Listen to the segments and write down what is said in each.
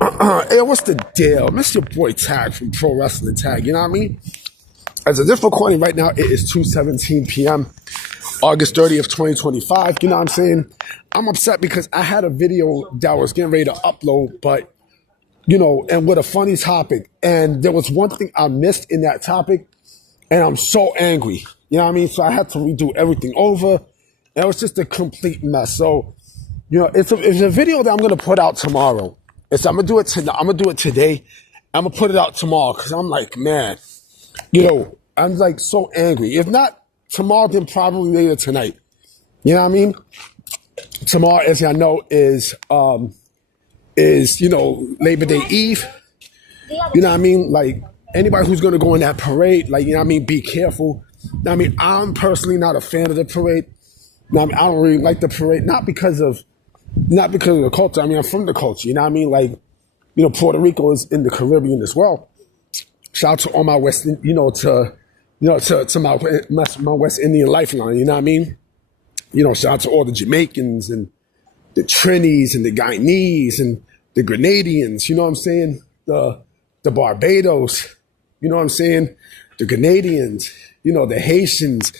Hey, what's the deal? Miss your boy Tag from Pro Wrestling Tag, you know what I mean? As of this recording right now, it is 2:17 p.m., August 30th, 2025. You know what I'm saying? I'm upset because I had a video that was getting ready to upload, but, and with a funny topic. And there was one thing I missed in that topic, and I'm so angry. You know what I mean? So I had to redo everything over. And it was just a complete mess. So, it's a video that I'm going to put out tomorrow. I'm gonna do it today. I'm gonna do it today. I'm gonna put it out tomorrow because I'm like, man, I'm like so angry. If not tomorrow, then probably later tonight. You know what I mean? Tomorrow, as y'all know, is Labor Day Eve. You know what I mean? Like anybody who's gonna go in that parade, like you know what I mean, be careful. You know what I mean, I'm personally not a fan of the parade. You know what I mean, I don't really like the parade, not because of the culture. I mean, I'm from the culture. You know what I mean? Like, Puerto Rico is in the Caribbean as well. Shout out to all my West, to my West Indian lifeline. You know what I mean? Shout out to all the Jamaicans and the Trinis and the Guyanese and the Grenadians. You know what I'm saying? The Barbados. You know what I'm saying? The Canadians. The Haitians,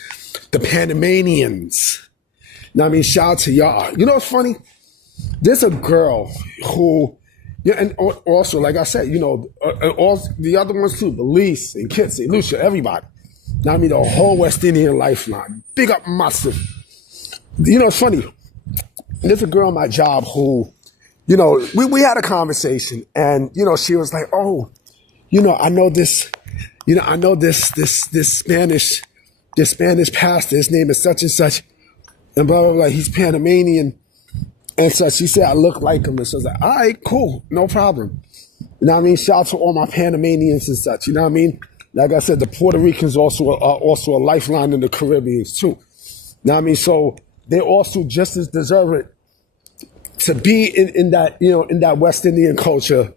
the Panamanians. You know what I mean? Shout out to y'all. You know what's funny? There's a girl who, and also, like I said, all the other ones too, Belize and Kitsy, Lucia, everybody. Now, I mean, the whole West Indian lifeline. Big up massive. It's funny. There's a girl on my job who, we had a conversation and, she was like, oh, I know this Spanish pastor, his name is such and such, and blah, blah, blah, he's Panamanian. And so she said, I look like him. And so I was like, all right, cool, no problem. You know what I mean? Shout out to all my Panamanians and such. You know what I mean? Like I said, the Puerto Ricans are also a lifeline in the Caribbean too. You know what I mean? So they also just as deserve it to be in that West Indian culture,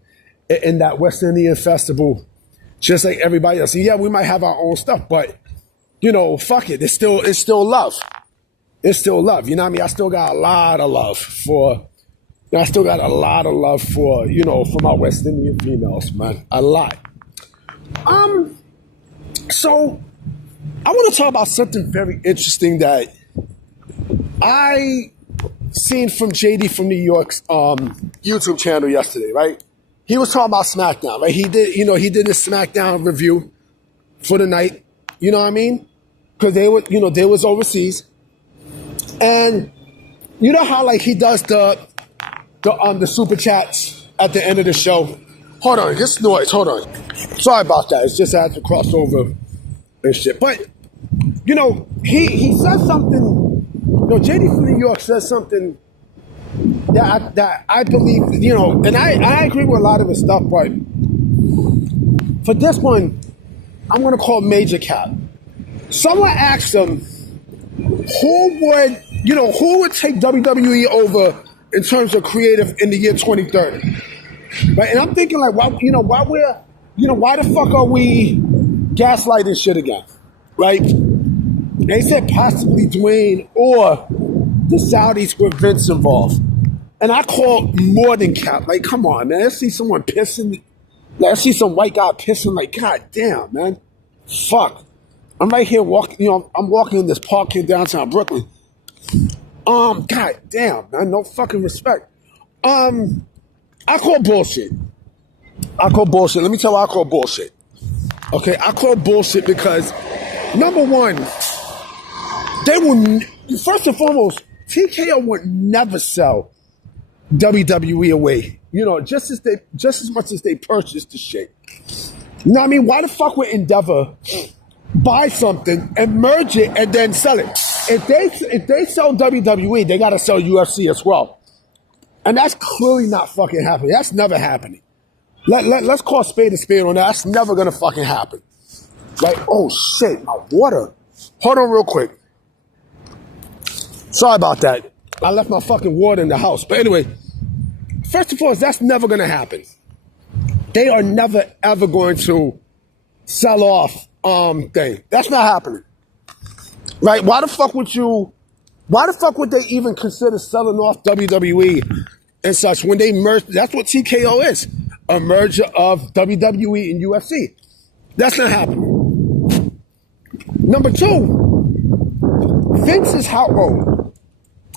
in that West Indian festival, just like everybody else. And yeah, we might have our own stuff, but fuck it. It's still love. It's still love. You know what I mean? I still got a lot of love for my West Indian females, man. A lot. So I want to talk about something very interesting that I seen from JD from New York's YouTube channel yesterday, right? He was talking about SmackDown, right? He did his SmackDown review for the night. You know what I mean? Because they was overseas. And you know how like he does the super chats at the end of the show? Hold on, this noise, hold on. Sorry about that. It's just I had to cross over and shit. But he says something, JD from New York says something that I believe, and I agree with a lot of his stuff, but for this one, I'm gonna call Major Cap. Someone asked him who would take WWE over in terms of creative in the year 2030? Right? And I'm thinking like, why the fuck are we gaslighting shit again? Right? They said possibly Dwayne or the Saudis with Vince involved. And I call more than cap. Like, come on, man. Let's see someone pissing. Let's see some white guy pissing. Like, god damn, man. Fuck. I'm right here walking, I'm walking in this park here downtown Brooklyn. God damn, man, no fucking respect. I call bullshit. Let me tell you why I call bullshit. Okay, I call bullshit because, number one, first and foremost, TKO would never sell WWE away. Just as much as they purchased the shit. You know what I mean? Why the fuck would Endeavor buy something and merge it and then sell it? If they sell WWE, they gotta sell UFC as well. And that's clearly not fucking happening. That's never happening. Let's call a spade on that. That's never gonna fucking happen. Like, oh shit, my water. Hold on real quick. Sorry about that. I left my fucking water in the house. But anyway, first of all, that's never gonna happen. They are never ever going to sell off thing. That's not happening. Right? Why the fuck would they even consider selling off WWE and such when they merge. That's what TKO is, a merger of WWE and UFC. That's not happening. Number two, Vince is how old?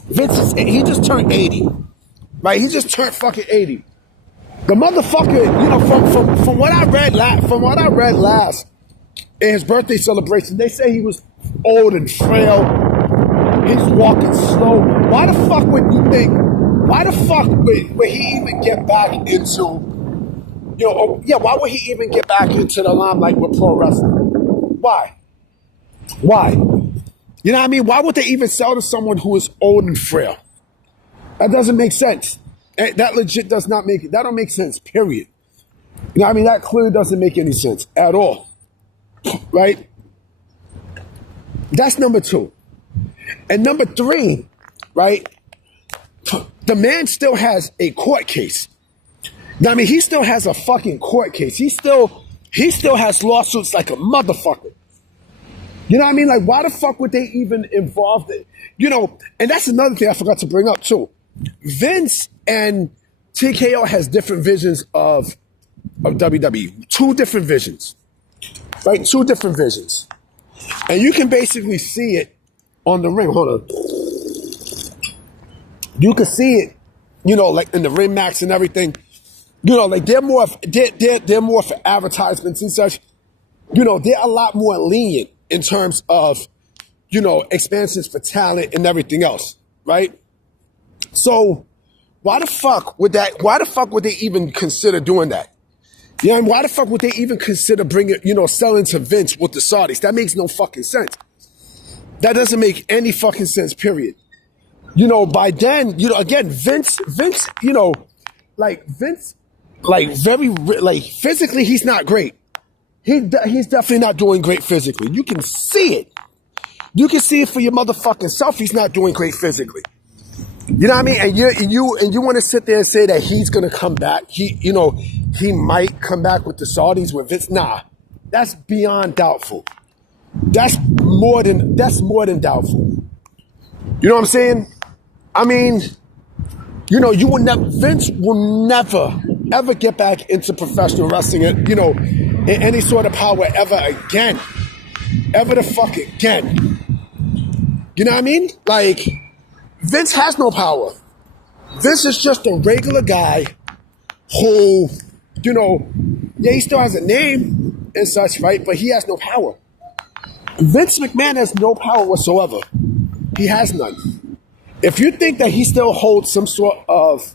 He just turned 80, right? He just turned fucking 80. The motherfucker, you know, from what I read last in his birthday celebration, they say he was old and frail. He's walking slow. Why the fuck would you think? Why the fuck would he even get back into? Why would he even get back into the limelight with pro wrestling? Why? You know what I mean? Why would they even sell to someone who is old and frail? That doesn't make sense. That legit does not make it. That don't make sense, period. You know what I mean? That clearly doesn't make any sense at all. Right? That's number two. And number three, right? The man still has a court case. I mean, he still has a fucking court case. He still has lawsuits like a motherfucker. You know what I mean? Like, why the fuck would they even involve it? You know, and that's another thing I forgot to bring up too. Vince and TKO has different visions of WWE. Two different visions. Right? Two different visions. And you can basically see it on the ring. Hold on. You can see it, you know, like in the ring mats and everything. You know, like they're more for advertisements and such. You know, they're a lot more lenient in terms of, you know, expansions for talent and everything else, right? So why the fuck would they even consider doing that? Yeah, and why the fuck would they even consider selling to Vince with the Saudis? That makes no fucking sense. That doesn't make any fucking sense, period. You know, by then, you know, again, Vince, you know, like Vince, like physically, he's not great. He's definitely not doing great physically. You can see it. You can see it for your motherfucking self. He's not doing great physically. You know what I mean? And you want to sit there and say that he's gonna come back. He might come back with the Saudis with Vince. Nah, that's beyond doubtful. That's more than doubtful. You know what I'm saying? I mean, you know, Vince will never, ever get back into professional wrestling, you know, in any sort of power ever again. Ever the fuck again. You know what I mean? Like, Vince has no power. Vince is just a regular guy who, you know, yeah, he still has a name and such, right? But he has no power. Vince McMahon has no power whatsoever. He has none. If you think that he still holds some sort of,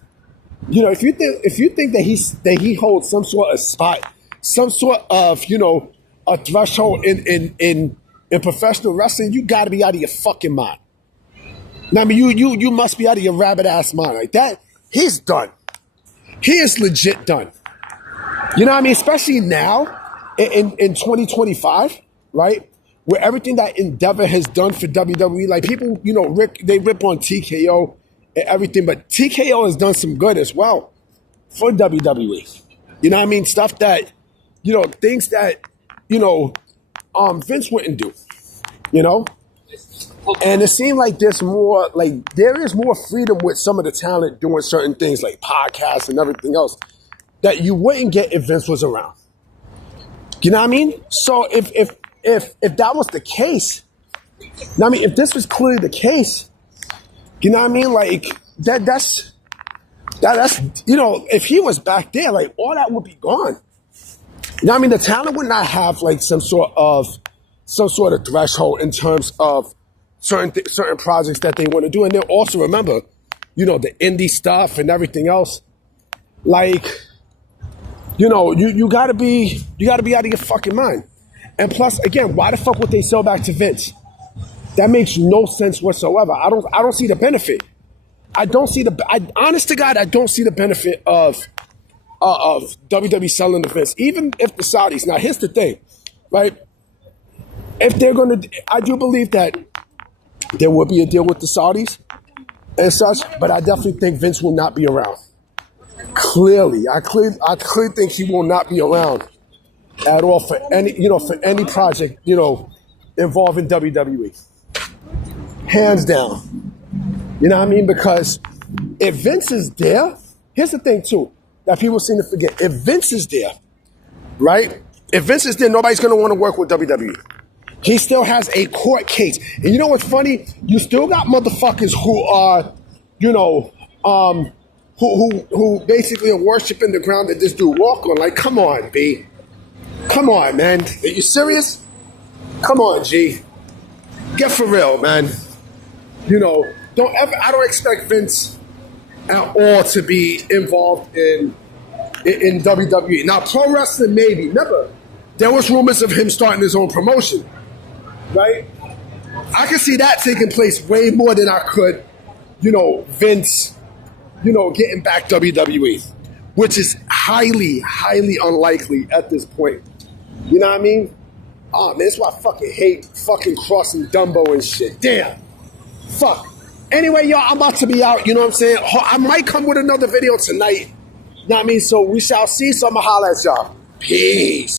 you know, if you think that he holds some sort of spot, some sort of, you know, a threshold in professional wrestling, you got to be out of your fucking mind. I mean, you must be out of your rabbit ass mind like that. He's done. He is legit done. You know what I mean? Especially now in 2025, right? Where everything that Endeavor has done for WWE, like people, you know, they rip on TKO and everything, but TKO has done some good as well for WWE. You know what I mean? Stuff that, you know, things that, you know, Vince wouldn't do, you know? And it seemed like there is more freedom with some of the talent doing certain things like podcasts and everything else that you wouldn't get if Vince was around. You know what I mean? So if that was the case, I mean, if this was clearly the case, you know what I mean? Like that's you know, if he was back there, like all that would be gone. You know what I mean? The talent would not have like some sort of threshold in terms of certain projects that they want to do. And then also remember, you know, the indie stuff and everything else. Like, you know, you gotta be out of your fucking mind. And plus, again, why the fuck would they sell back to Vince? That makes no sense whatsoever. I don't see the benefit. Honest to God, I don't see the benefit of WWE selling to Vince, even if the Saudis. Now, here's the thing, right? If they're gonna, I do believe that there will be a deal with the Saudis and such, but I definitely think Vince will not be around. Clearly, I clearly think he will not be around at all for any project, you know, involving WWE. Hands down. You know what I mean? Because if Vince is there, here's the thing too that people seem to forget. If Vince is there, right? If Vince is there, nobody's going to want to work with WWE. He still has a court case. And you know what's funny? You still got motherfuckers who are, who basically are worshiping the ground that this dude walk on. Like, come on, B. Come on, man. Are you serious? Come on, G. Get for real, man. I don't expect Vince at all to be involved in WWE. Now, pro wrestling, maybe. Never. There was rumors of him starting his own promotion, right? I could see that taking place way more than I could, Vince, getting back WWE, which is highly, highly unlikely at this point. You know what I mean? Oh, man, that's why I fucking hate fucking crossing Dumbo and shit. Damn. Fuck. Anyway, y'all, I'm about to be out. You know what I'm saying? I might come with another video tonight. You know what I mean? So we shall see. So I'm going to holler at y'all. Peace.